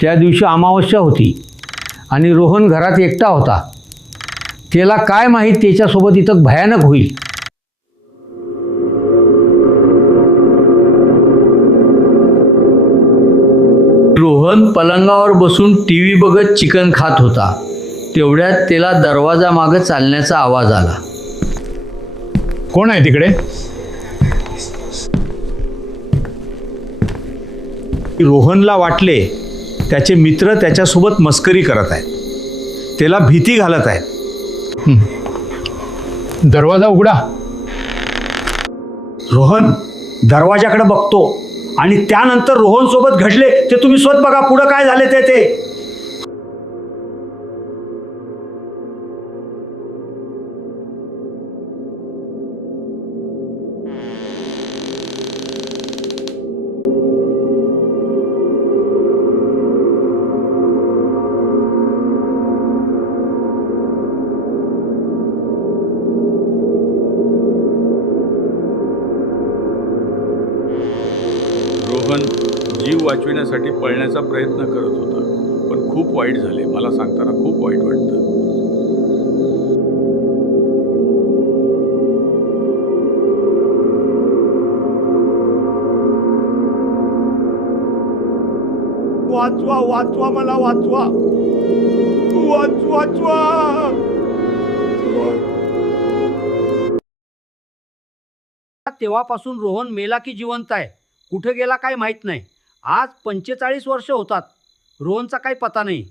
त्या दिवशी अमावस्या होती आणि रोहन घरात एकटा होता. त्याला काय माहीत त्याच्यासोबत इथं भयानक होईल. रोहन पलंगावर बसून टीव्ही बघत चिकन खात होता. तेवढ्यात त्याला दरवाजामागं चालण्याचा आवाज आला. कोण आहे तिकडे? रोहनला वाटले त्याचे मित्र त्याच्यासोबत मस्करी करत आहेत, त्याला भीती घालत आहेत. दरवाजा उघडा. रोहन दरवाजाकडे बघतो आणि त्यानंतर रोहन सोबत घडले ते तुम्ही स्वतः बघा. पुढं काय झाले ते रोहन जीव वाचविण्यासाठी पळण्याचा प्रयत्न करत होता, पण खूप वाईट झाले. मला सांगताना खूप वाईट वाटतं. वाचवा वाचवा, मला वाचवा, वाचवा. तेव्हापासून रोहन मेला की जिवंत आहे, कुठे गेला काय माहीत नाही. आज 45 वर्ष होतात. रोहनचा काही पत्ता नाही.